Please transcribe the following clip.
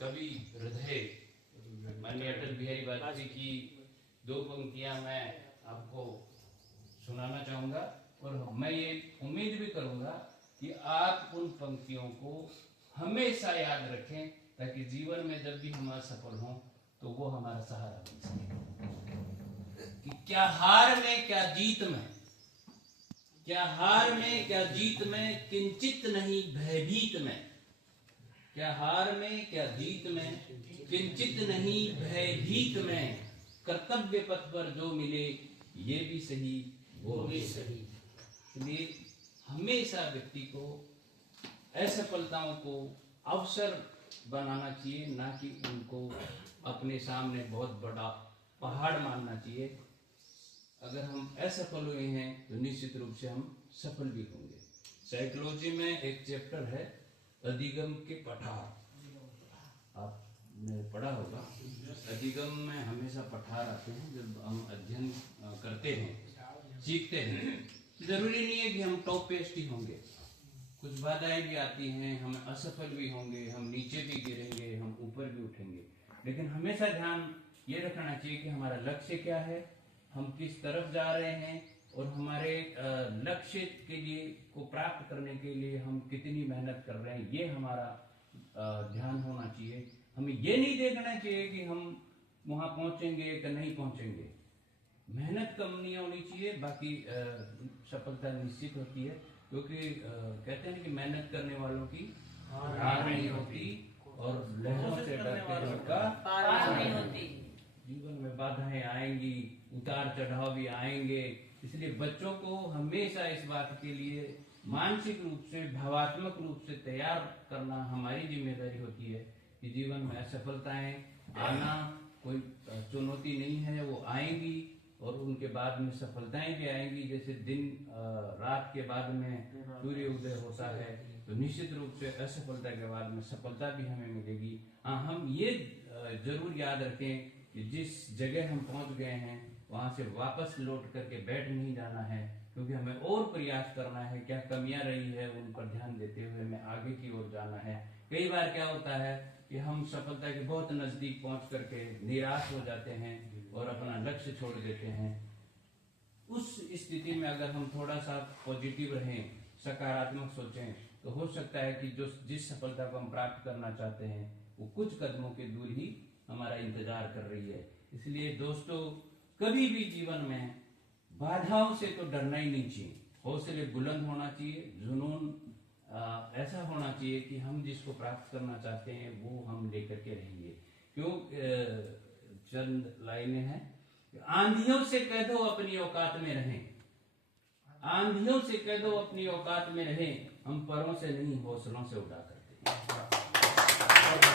कवि हृदय माननीय अटल बिहारी वाजपेयी की 2 पंक्तियां मैं आपको सुनाना चाहूंगा और मैं ये उम्मीद भी करूंगा कि आप उन पंक्तियों को हमेशा याद रखें ताकि जीवन में जब भी हम असफल हों तो वो हमारा सहारा बन सके। कि क्या हार में क्या जीत में, क्या हार में क्या जीत में, किंचित नहीं भयभीत में। क्या हार में क्या जीत में, किंचित नहीं भयभीत में। कर्तव्य पथ पर जो मिले ये भी सही वो भी सही। इसलिए हमेशा व्यक्ति को असफलताओं को अवसर बनाना चाहिए, ना कि उनको अपने सामने बहुत बड़ा पहाड़ मानना चाहिए। अगर हम असफल हुए हैं तो निश्चित रूप से हम सफल भी होंगे। साइकोलॉजी में एक चैप्टर है अधिगम के पठार, आपने पढ़ा होगा। अधिगम में हमेशा पठार आते हैं जब हम अध्ययन करते हैं, सीखते हैं। जरूरी नहीं है कि हम टॉप पेस्ट ही होंगे, कुछ बाधाएं भी आती हैं, हम असफल भी होंगे, हम नीचे भी गिरेंगे, हम ऊपर भी उठेंगे। लेकिन हमेशा ध्यान ये रखना चाहिए कि हमारा लक्ष्य क्या है, हम किस तरफ जा रहे हैं और हमारे लक्ष्य के लिए को प्राप्त करने के लिए हम कितनी मेहनत कर रहे हैं, ये हमारा ध्यान होना चाहिए। हमें ये नहीं देखना चाहिए कि हम वहां पहुंचेंगे कि नहीं पहुंचेंगे। मेहनत कम नहीं होनी चाहिए, बाकी सफलता निश्चित होती है। क्योंकि कहते हैं कि मेहनत करने वालों की हार नहीं होती और लहरों से डरने वालों का पार नहीं होती। जीवन में बाधाएं आएंगी, उतार चढ़ाव भी आएंगे। इसलिए बच्चों को हमेशा इस बात के लिए मानसिक रूप से, भावात्मक रूप से तैयार करना हमारी जिम्मेदारी होती है कि जीवन में असफलताएं आना कोई चुनौती नहीं है, वो आएंगी और उनके बाद में सफलताएं भी आएंगी। जैसे दिन रात के बाद में सूर्य उदय होता है तो निश्चित रूप से असफलता के बाद में सफलता भी हमें मिलेगी। हाँ, हम ये जरूर याद रखें कि जिस जगह हम पहुंच गए हैं वहां से वापस लौट करके बैठ नहीं जाना है, क्योंकि हमें और प्रयास करना है। क्या कमियां रही है उन पर ध्यान देते हुए हमें आगे की ओर जाना है। कई बार क्या होता है कि हम सफलता के बहुत नजदीक पहुंच करके निराश हो जाते हैं और अपना लक्ष्य छोड़ देते हैं। उस स्थिति में अगर हम थोड़ा सा पॉजिटिव रहें, सकारात्मक सोचें, तो हो सकता है कि जिस सफलता को हम प्राप्त करना चाहते हैं वो कुछ कदमों की दूर ही हमारा इंतजार कर रही है। इसलिए दोस्तों, कभी भी जीवन में बाधाओं से तो डरना ही नहीं चाहिए। हौसले बुलंद होना चाहिए, जुनून ऐसा होना चाहिए कि हम जिसको प्राप्त करना चाहते हैं वो हम लेकर के रहेंगे। क्यों चंद लाइनें हैं। आंधियों से कह दो अपनी औकात में रहें, आंधियों से कह दो अपनी औकात में रहें, हम परों से नहीं हौसलों से उड़ा करते हैं।